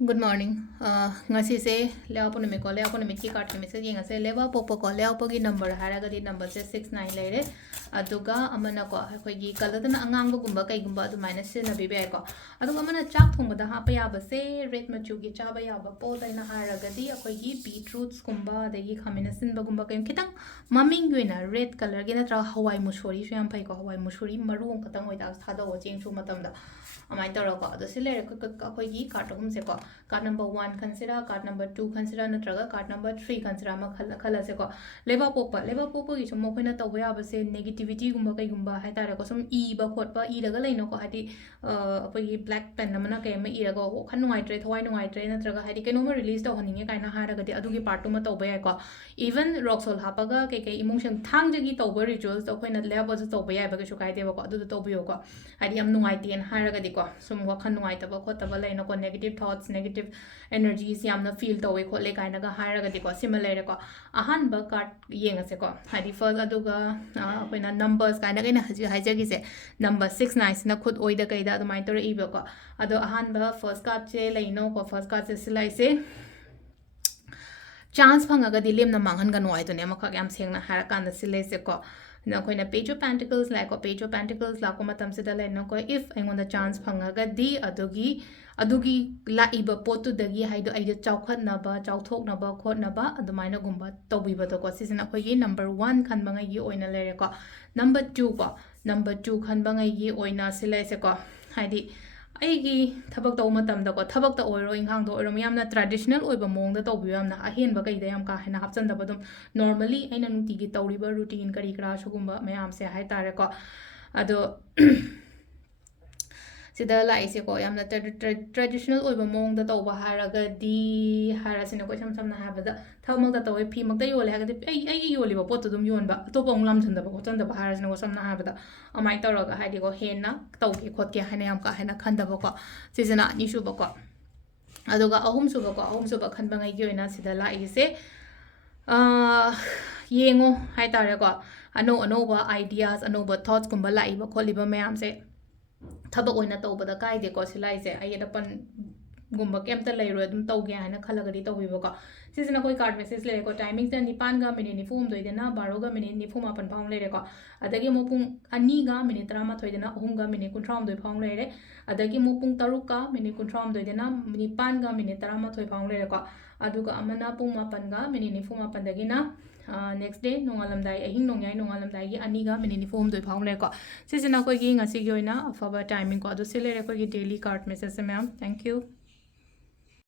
Good morning. Ngasi se lewa po nami ko lewa po nami ki card nami se yenga se lewa po ko lewa po gi number hara ga di number se 69 leire aduga amana ko khoi gi kala na angang bu gumba kai gumba du minus se na bi be ko aduga amana chak thong ba da ha pa ya ba se red machu gi cha ba ya ba po dai na hara ga di khoi gi beetroots gumba da gi khamina sin ba gumba kai kitang maming gi na red color gi na tra hawai musori so yam pai ko hawai musori maru ang katang oi da tha da wo jing chu matam da amai taro ko ado se leire ko khoi gi card hum se ko card number 1 consider card number 2 consider natraga card number 3 consider ma khala se ko leva popa gi chmo khoina tawba ya ba se negativity gumba kai gumba hai tare ko sum e ba khot ba e daga leino ko hadi apoi black pen namana kai ma e raga khan nuai tre thwai nuai tre natraga hadi kai no ma release to haninge kai na ha raga di adugi part ma tawba ya ko even roxol hapaga kai kai emotion thang jagi tawba rituals to khoina leva ju tawba ya ba ka shu kai de ba ko adu tawba yo ko hadi am nuai ten ha raga di ko sum wa khan nuai ta ba khot ta ba leino ko negative thoughts negative energies yamna feel to we khole kaina ga haira ga diko similar ko ahan ba card yenga se ko hadi first aduga akoina numbers kaina kaina haja gi se number 69 na khud oida kaida adumai tor ibe ko ado ahan ba first card che leino ko first card se silai se chance phangaga dilem na manghan ga noi to ne makha yam sengna har kan da silai se ko na koina page of pentacles like ko page of pentacles la ko matam se da leino ko if I the chance phangaga di adugi la iba potu dagi haido aida chawkhat na ba chawthok na ba khot na ba adumaina gumba tobi ba to ko sisina khoi gi number 1 khan bangai gi oina lere ko number 2 khan bangai gi oina silai se ko haidi aigi thabak taw matam da ko thabak ta oiro inghang do oiro yamna traditional oiba mong da tobi yamna ahen ba kai da yam ka hena hapchan da badum normally aina nuti gi tawriba routine kari kra shugumba mayam se hai tare ko ado sida la ise ko yamna traditional oiba mong da tawba haraga di harasina ko sam na ha bada thamang da tawai phi mak da yole ha ga ai yoli ba pot dum yon ba to pong lam thanda ba ko chan da ba harasina ko sam na ha bada amai tawraga ha di ko henna taw ki khot ki hana yam ka hana khanda ba ko sisina ni shu ba ko aduga ahum su ba khan ba ngai gi oina sida la ise yengo hai tare ko ano ba ideas ano ba thoughts kumba la iba kholi ba mayam se thabak oina tawbada kaide ko silai se ayeda pan gumba kemta leiro adum tawge hana khalagadi tawbiba ko sisina koi card message le ko timing ta nipan ga minute ni fum doidena 12 ga minute ni fum apan paung lere ko adagi mopung ani ga minute 3 thoidena 3 ga minute 13 doi paung lere adagi mopung 3 ga minute 13 doidena nipan ga minute 13 thoi paung lere ko aduga amana pung mapan ga minute ni fum apan dagina next day nongalamdai ahing nongyai nongalamdai gi ani ga minute ni fum doi paung lere ko sisina koi gi ngasi gi oina afaba timing ko adu silere ko gi daily card message ma'am thank you